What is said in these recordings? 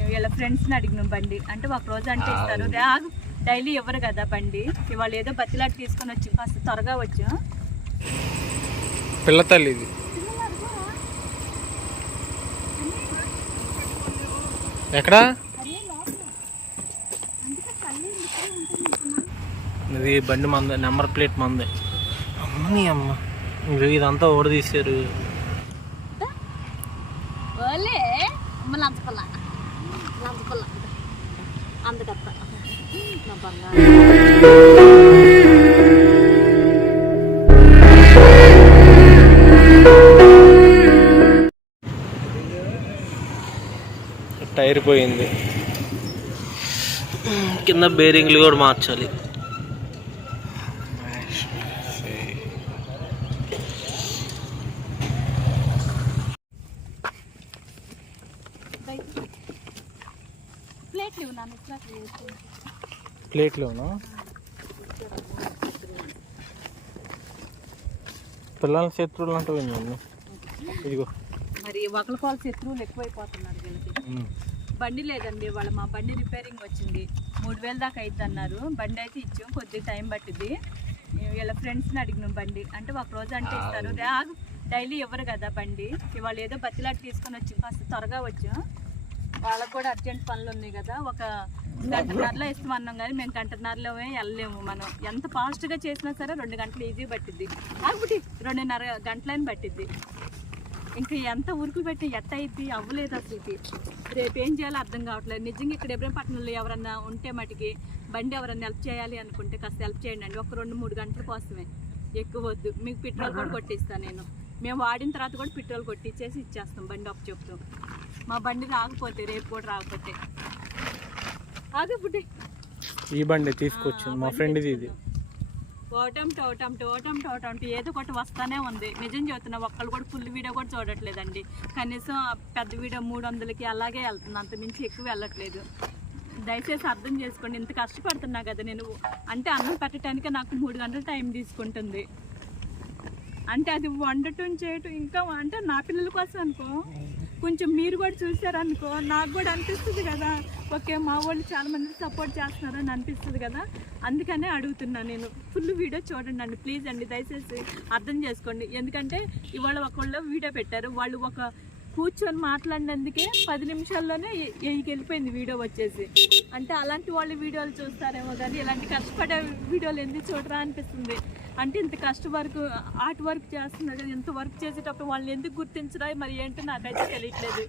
వీళ్ళ ఫ్రెండ్స్ని అడిగిన బండి. అంటే ఒక రోజు అంటే ఇస్తారు. రా- డైలీ ఇవ్వరు కదా బండి. ఇవాళ ఏదో బతిలాట తీసుకొని వచ్చి కాస్త త్వరగా వచ్చు? పిల్ల తల్లి ఇది. ఎక్కడా? ఇది బండి మంద నెంబర్ ప్లేట్ మందే. అమ్మని అమ్మ. ఇది ఇదంతా ఓలే అమ్మ లంచపల్ల. లంచపల్ల అందుకత్త నా బంగారు. టైర్ పోయింది. కింద బేరింగ్లు కూడా మార్చాలి ప్లేట్ లేవు నాన్న ఇట్లా వేసుకో. ప్లేట్లోనా పిల్లల శత్రువులు అంటే ఇదిగో. మరి ఒకరి వాళ్ళ శత్రువులు ఎక్కువైపోతున్నారు వీళ్ళకి. బండి లేదండి వాళ్ళ మా బండి రిపేరింగ్ వచ్చింది. మూడు వేల దాకా అయింది అన్నారు బండి అయితే ఇచ్చాం కొద్దిగా టైం పట్టింది వీళ్ళ ఫ్రెండ్స్ని అడిగిన బండి. అంటే ఒక రోజు అంటే ఇస్తారు. డైలీ ఇవ్వరు కదా బండి. ఇవాళ ఏదో బతిలాట తీసుకొని వచ్చి కాస్త త్వరగా వచ్చాం. వాళ్ళకు కూడా అర్జెంట్ పనులు ఉన్నాయి కదా. ఒక గంటన్నరలో ఇస్తామన్నాం కానీ మేము గంటన్నరలో వెళ్ళలేము మనం. ఎంత ఫాస్ట్గా చేసినా సరే రెండు గంటలు ఈజీ పట్టిద్ది. ఆగుబుట్టి రెండున్నర గంటలని పట్టిద్ది. ఇంకా ఎంత ఉరుకులు పెట్టి ఎట్ట అయింది అవ్వలేదు అసలుకి రేపు ఏం చేయాలో అర్థం కావట్లేదు. నిజంగా ఇక్కడ ఎబ్రహీం పట్టణంలో ఎవరన్నా ఉంటే మటుకి బండి ఎవరన్నా హెల్ప్ చేయాలి అనుకుంటే కాస్త హెల్ప్ చేయండి అండి. ఒక రెండు మూడు గంటల కోసమే. ఎక్కువ వద్దు. మీకు పెట్రోల్ కూడా కొట్టిస్తాను నేను. మేము వాడిన తర్వాత కూడా పెట్రోల్ కొట్టించేసి ఇచ్చేస్తాం బండి అప్పు చెప్తాం. మా బండి రాకపోతే రేపు కూడా రాకపోతే. ఆగు బుడ్డి. ఈ బండి తీసుకొచ్చింది. మా ఫ్రెండ్ది ఇది. ఓటం టోటం టోటం టోటం ఏదో ఒకటి వస్తానే ఉంది. నిజం చెబుతున్నా ఒక్కళ్ళు కూడా ఫుల్ వీడియో కూడా చూడట్లేదండి. కనీసం పెద్ద వీడియో మూడు వందలకి అలాగే వెళ్తుంది. అంత మించి ఎక్కువ వెళ్ళట్లేదు. దయచేసి అర్థం చేసుకోండి. ఇంత కష్టపడుతున్నా కదా నేను. అంటే అన్నం పెట్టడానికి నాకు మూడు గంటల టైం తీసుకుంటుంది. అంటే అది వండటం చేయటం ఇంకా అంటే నా పిల్లల కోసం అనుకో. కొంచెం మీరు కూడా చూసారనుకో నాకు కూడా అనిపిస్తుంది కదా. ఓకే మా వాళ్ళు చాలామంది సపోర్ట్ చేస్తున్నారని అనిపిస్తుంది కదా. అందుకనే అడుగుతున్నాను నేను. ఫుల్ వీడియో చూడండి అండి ప్లీజ్ అండి. దయచేసి అర్థం చేసుకోండి. ఎందుకంటే ఇవాళ ఒకళ్ళు వీడియో పెట్టారు. వాళ్ళు ఒక కూర్చొని మాట్లాడినందుకే పది నిమిషాల్లోనే వెళ్ళిపోయింది వీడియో వచ్చేసి. అంటే అలాంటి వాళ్ళ వీడియోలు చూస్తారేమో కానీ ఇలాంటి కష్టపడే వీడియోలు ఎందుకు చూడరా అనిపిస్తుంది. అంటే ఇంత కష్ట వర్క్ ఆర్ట్ వర్క్ చేస్తున్నారు కదా ఇంత వర్క్ చేసేటప్పుడు వాళ్ళని ఎందుకు గుర్తించరా? మరి ఏంటో నాకైతే తెలియట్లేదు.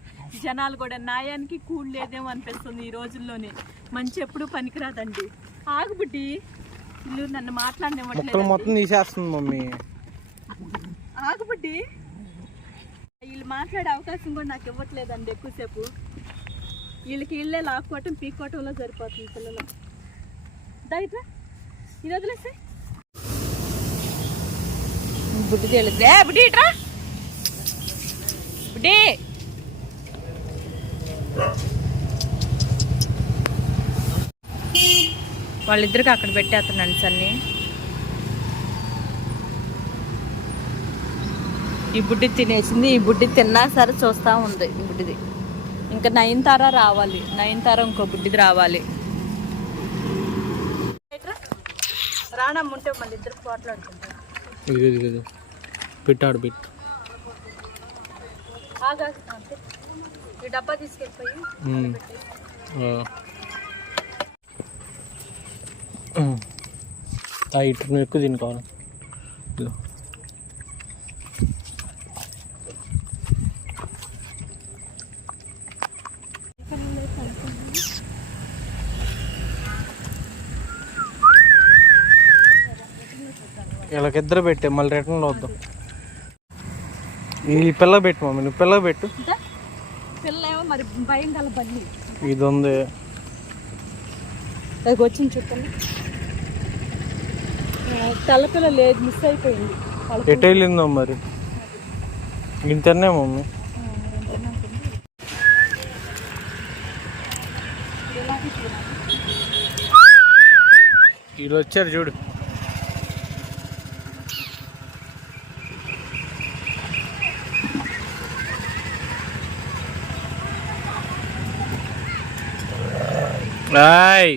జనాలు కూడా న్యాయానికి కూల్ లేదేమో అనిపిస్తుంది ఈ రోజుల్లోనే. మంచి ఎప్పుడు పనికిరాదండి. ఆగుబుడ్డి వీళ్ళు నన్ను మాట్లాడనివ్వట్లేదు మొత్తం తీసేస్తుంది మమ్మీ. ఆగుబుడ్డి వీళ్ళు మాట్లాడే అవకాశం కూడా నాకు ఇవ్వట్లేదండి ఎక్కువసేపు. వీళ్ళకి వీళ్ళే లాక్కోవటం పీక్కోవటంలో సరిపోతుంది పిల్లలు. దయట ఇది వదిలేస్తే బుడ్డి తేలిద్ది ఏ బుడ్డి ఇట్రా. బుడ్డి. వాళ్ళిద్దరికి అక్కడ పెట్టేస్తున్నాను సన్ని ఈ బుడ్డి తినేసింది ఈ బుడ్డి తిన్నా సరే చూస్తూ ఉంది ఈ బుడ్డిది. ఇంకా నయనతార రావాలి నయనతార ఇంకో బుడ్డిది రావాలి. రానమ్మ ఉంటే మళ్ళీ ఇద్దరు పోట్లాడుకుంటారు ఇది ఇది ఇది పెట్టాడు పెట్టు డబ్బా తీసుకెళ్ళిపోయి ఇటు నువ్వు ఎక్కువ తిని కావాలి. వీళ్ళకిద్దరు పెట్టే మళ్ళీ రిటర్న్లో వద్దాం. ఈ పిల్ల పెట్టు మమ్మీ నువ్వు పిల్ల పెట్టు. ఇంకా పిల్లేమో మరి భయం గల బల్లి ఇది ఉంది అది వచ్చింది చెప్పండి తెల్లపిల్ల లేదు మిస్ అయిపోయింది. ఎటు వెళ్ళిందో మరి? ఇంతనే మమ్మీ. వీళ్ళు వచ్చారు చూడు. రాయ్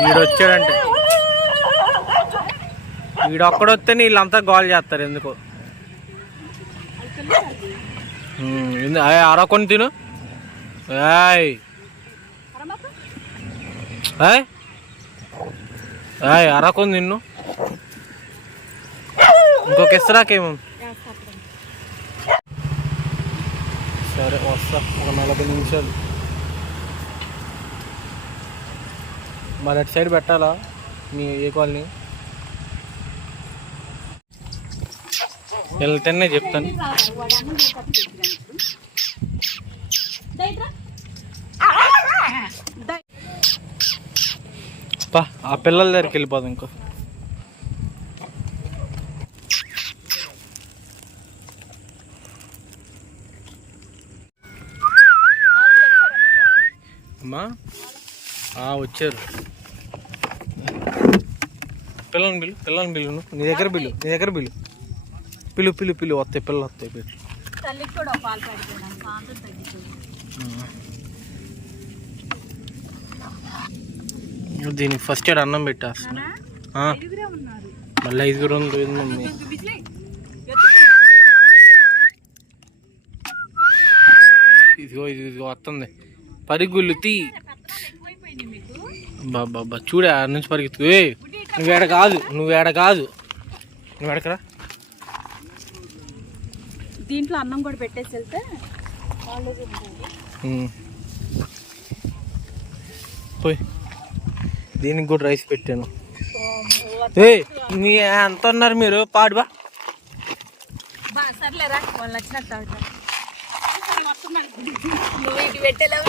వీడొచ్చాడంటే వీడొక్కడొస్తే వీళ్ళంతా గోల్ చేస్తారు ఎందుకో. ఎందు- ఆయ్, అరకొని తిను. ఏయ్. ఆయ్ అరకొని తిన్ను. ఇంకొక ఇస్తరాకేమో సరే వస్తా ఒక నలభై నిమిషాలు మరి అటు సైడ్ పెట్టాలా మీ ఏ కాలనీ వెళ్తేనే చెప్తాను పా ఆ పిల్లల దగ్గరికి వెళ్ళిపోదాం ఇంకో అమ్మా ఆ, వచ్చారు. పిల్లని బిల్లు పిల్లని బిల్లు. నీ దగ్గర బిల్లు నీ దగ్గర బిల్లు పిలు పిలు పిలు వస్తాయి పిల్లలు వస్తాయి పిల్లు తగ్గిపోయింది దీనికి ఫస్ట్ ఎయిడ్ అన్నం పెట్టేస్తున్నా. మళ్ళీ ఐదుగురు ఉంది ఇదిగో ఇది ఇదిగో వస్తుంది. పరిగుళ్ళు తీ బాబా చూడే ఆడ నుంచి పరిగెత్తు. ఏ నువ్వేడ కాదు నువ్వేడ కాదు. నువ్వేడకరా దీంట్లో అన్నం కూడా పెట్టేసి వెళ్తే. పోయి. దీనికి కూడా రైస్ పెట్టాను. ఏ మీ ఎంత ఉన్నారు మీరు? పాడుబా సర్లేరా వాళ్ళు వస్తున్నాడు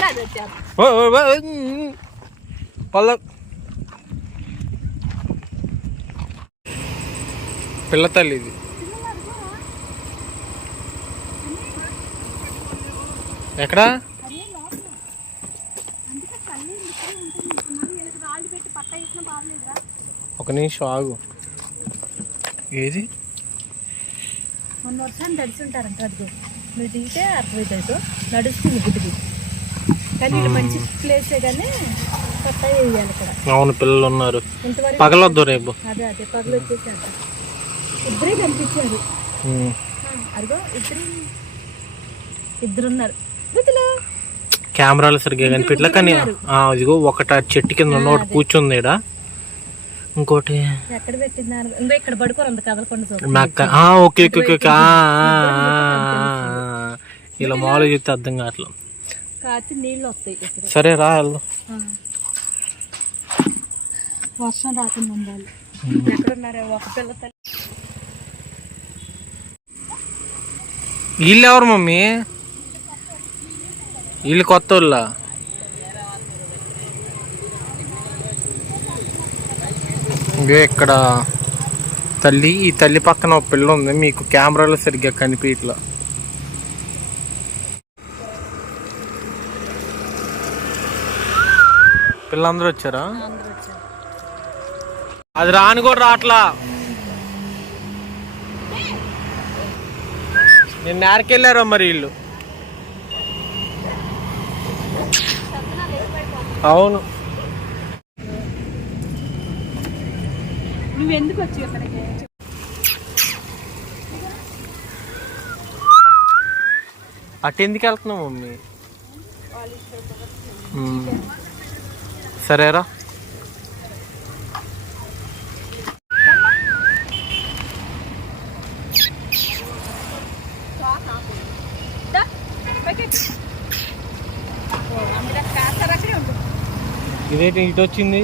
అది వచ్చారు పల్ల తల్లి ఇది. ఎక్కడా? ఒక నిమిషం ఆగు. ఏది? మొన్న వర్షాన్ని తడిసి ఉంటారంట అదిగో. నువ్వు దిగితే అర్థమవుతుంది. నడుస్తుంది గుడ్డికి. కానీ ఇది మంచి ప్లేసే కానీ వేయాలి ఇక్కడ. అవును పిల్లలు ఉన్నారు. పగలొద్దు రేపు. అదే అదే పగలు ఇద్దరే కనిపించారు. అదిగో ఇద్దరు. ఇద్దరున్నారు. కెమెరాలు సరిగ్గా కనిపించలే కానీ ఇదిగో ఒకటి చెట్టు కింద ఉన్న ఒకటి కూర్చుంది ఈడ. ఇంకోటి ఎక్కడ పెట్టినారు? ఇంకో ఇక్కడ పడుకోరు అంత కదలకుండా ఓకే. ఇలా మామూలుగా చెప్తే అర్థం కావట్లేదు కాచి నీళ్ళు వస్తాయి సరే రా వెళ్దాం. వర్షం రాకుండా ఉండాలి. ఎక్కడున్నారే ఒక పిల్ల తల్లి. వీళ్ళు ఎవరు మమ్మీ? వీళ్ళు కొత్త వాళ్ళ? ఇదే ఇక్కడ తల్లి ఈ తల్లి పక్కన ఒక పిల్ల ఉంది. మీకు కెమెరాలో సరిగ్గా కనిపించట్లా పిల్లందరూ వచ్చారా? అది రాని కూడా రాట్లా నేను నేరకెళ్ళారా మరి వీళ్ళు? అవును. నువ్వు ఎందుకు వచ్చి అటు ఎందుకు వెళ్తున్నావు మమ్మీ? మ్మ్. సరేరా. ఇదేంటి ఇటు వచ్చింది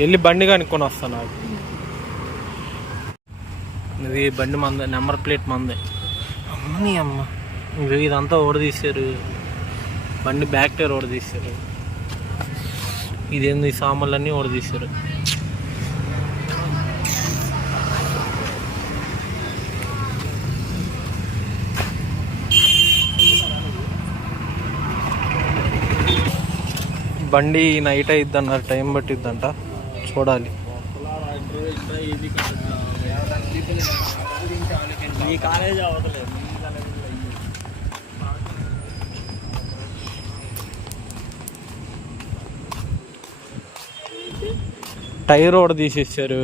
వెళ్ళి బండి కనుక్కొని వస్తాను నాకు. ఇది బండి మంద నెంబర్ ప్లేట్ మందే. అమ్మని అమ్మ. ఇది ఇదంతా ఓడదీశారు బండి బ్యాక్ టైర్ ఓడదీశారు ఇదేంది ఈ సామాన్లన్నీ ఓడదీశారు బండి నైట్ అయిద్ది అన్నారు టైం పట్టిద్దంట. చూడాలి టైర్ ఓడ తీసేసారు.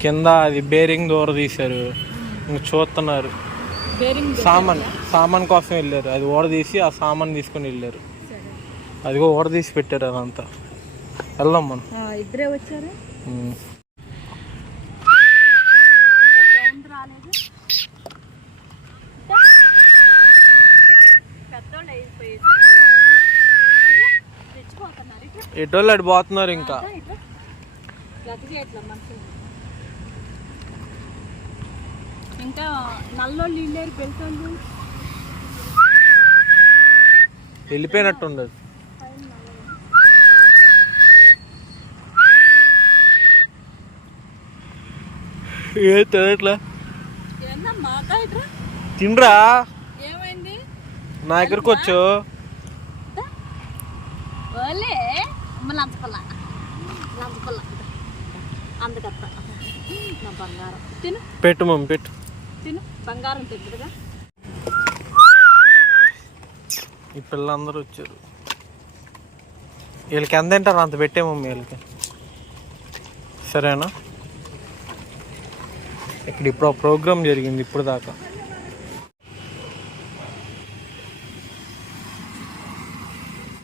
కింద అది బేరింగ్ దూర తీశారు. ఇంక చూస్తున్నారు. సామాన్ సామాన్ కోసం వెళ్ళారు. అది ఓడ తీసి ఆ సామాన్ తీసుకొని వెళ్ళారు. అదిగో ఓడ తీసి పెట్టారు అదంతా. వెళ్దాం మనం. ఇద్దరే వచ్చారు? ఎటోళ్ళు అటు పోతున్నారు ఇంకా. ఇంకా నల్లోళ్ళు ఇల్లేరు పెళ్తోళ్ళు ఏ తినట్లా? తినరా? ఏమైంది? నా దగ్గరకు వచ్చు. పెట్టు మమ్మీ పెట్టు. తిను. బంగారం తింటుగా ఈ పిల్లలందరూ వచ్చారు. వీళ్ళకి ఎంత తింటారు? అంత పెట్టే మమ్మీ వీళ్ళకి. సరేనా? ఇక్కడ ఇప్పుడు ప్రోగ్రామ్ జరిగింది ఇప్పుడు దాకా